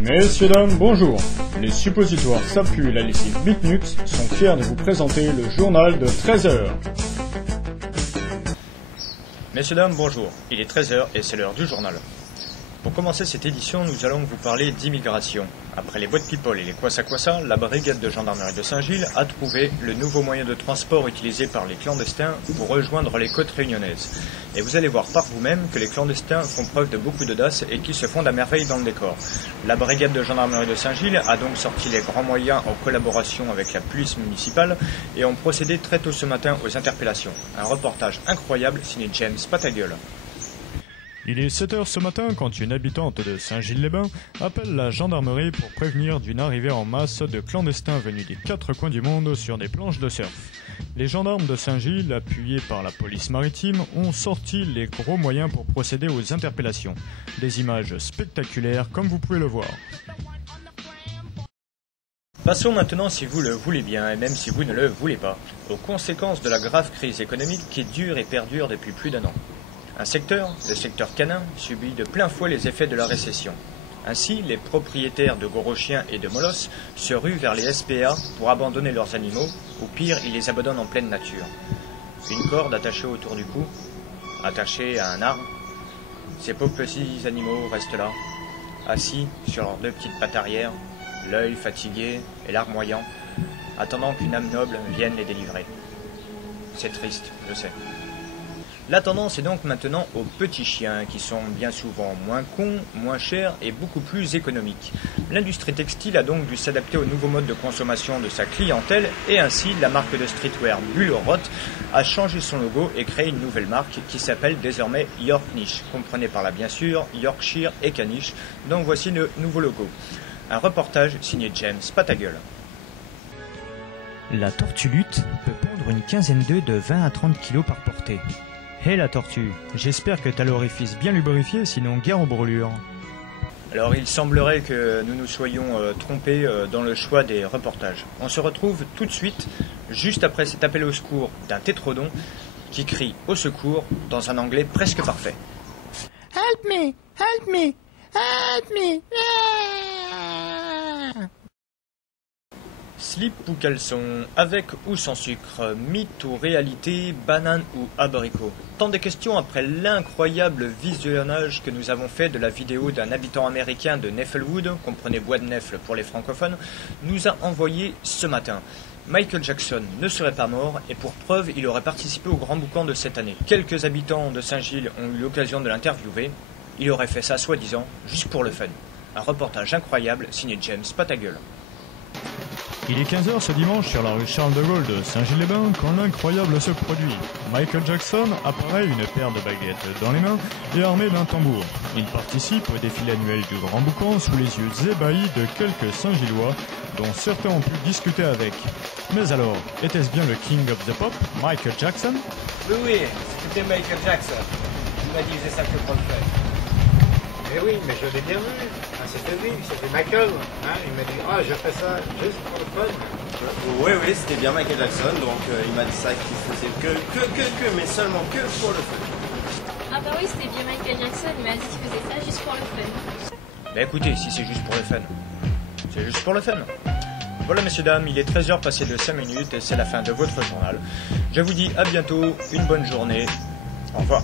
Messieurs, dames, bonjour. Les suppositoires Sapu et la lessive Bitnuts sont fiers de vous présenter le journal de 13h. Messieurs, dames, bonjour. Il est 13h et c'est l'heure du journal. Pour commencer cette édition, nous allons vous parler d'immigration. Après les boîtes people et les kwassa-kwassa, la brigade de gendarmerie de Saint-Gilles a trouvé le nouveau moyen de transport utilisé par les clandestins pour rejoindre les côtes réunionnaises. Et vous allez voir par vous-même que les clandestins font preuve de beaucoup d'audace et qu'ils se fondent à merveille dans le décor. La brigade de gendarmerie de Saint-Gilles a donc sorti les grands moyens en collaboration avec la police municipale et ont procédé très tôt ce matin aux interpellations. Un reportage incroyable signé James Patagueule. Il est 7h ce matin quand une habitante de Saint-Gilles-les-Bains appelle la gendarmerie pour prévenir d'une arrivée en masse de clandestins venus des 4 coins du monde sur des planches de surf. Les gendarmes de Saint-Gilles, appuyés par la police maritime, ont sorti les gros moyens pour procéder aux interpellations. Des images spectaculaires comme vous pouvez le voir. Passons maintenant, si vous le voulez bien, et même si vous ne le voulez pas, aux conséquences de la grave crise économique qui dure et perdure depuis plus d'1 an. Un secteur, le secteur canin, subit de plein fouet les effets de la récession. Ainsi, les propriétaires de gros chiens et de molosses se ruent vers les SPA pour abandonner leurs animaux, ou pire, ils les abandonnent en pleine nature. Une corde attachée autour du cou, attachée à un arbre, ces pauvres petits animaux restent là, assis sur leurs 2 petites pattes arrière, l'œil fatigué et larmoyant, attendant qu'une âme noble vienne les délivrer. C'est triste, je sais. La tendance est donc maintenant aux petits chiens qui sont bien souvent moins cons, moins chers et beaucoup plus économiques. L'industrie textile a donc dû s'adapter au nouveau mode de consommation de sa clientèle et ainsi la marque de streetwear Bullerot a changé son logo et créé une nouvelle marque qui s'appelle désormais Yorknish. Comprenez par là bien sûr Yorkshire et Caniche, donc voici le nouveau logo. Un reportage signé James Patagueule. La tortue lutte peut pondre une quinzaine d'œufs de 20 à 30 kg par portée. Hé la tortue, j'espère que t'as l'orifice bien lubrifié, sinon guère aux brûlures. Alors il semblerait que nous nous soyons trompés dans le choix des reportages. On se retrouve tout de suite, juste après cet appel au secours d'un tétrodon qui crie au secours dans un anglais presque parfait. Help me! Help me! Help me! Slip ou caleçon, avec ou sans sucre, mythe ou réalité, banane ou abricot. Tant de questions après l'incroyable visionnage que nous avons fait de la vidéo d'un habitant américain de Nefflewood, comprenez Bois de Neffle pour les francophones, nous a envoyé ce matin. Michael Jackson ne serait pas mort et pour preuve, il aurait participé au grand boucan de cette année. Quelques habitants de Saint-Gilles ont eu l'occasion de l'interviewer. Il aurait fait ça soi-disant, juste pour le fun. Un reportage incroyable signé James Patagueule. Il est 15h ce dimanche sur la rue Charles de Gaulle de Saint-Gilles-les-Bains quand l'incroyable se produit. Michael Jackson apparaît une paire de baguettes dans les mains et armé d'un tambour. Il participe au défilé annuel du Grand Boucan sous les yeux ébahis de quelques Saint-Gillois dont certains ont pu discuter avec. Mais alors, était-ce bien le King of the Pop, Michael Jackson? Oui, c'était Michael Jackson. Il m'a dit que c'est ça que pour le faire. Eh oui, mais je l'ai bien vu. Ah, c'était lui, c'était Michael. Hein, il m'a dit, je fais ça juste pour le fun. Oui, c'était bien Michael Jackson, donc il m'a dit ça qu'il faisait que, mais seulement que pour le fun. Ah bah oui, c'était bien Michael Jackson, il m'a dit qu'il faisait ça juste pour le fun. Bah écoutez, si c'est juste pour le fun, c'est juste pour le fun. Voilà messieurs dames, il est 13h passé de 5 minutes et c'est la fin de votre journal. Je vous dis à bientôt, une bonne journée, au revoir.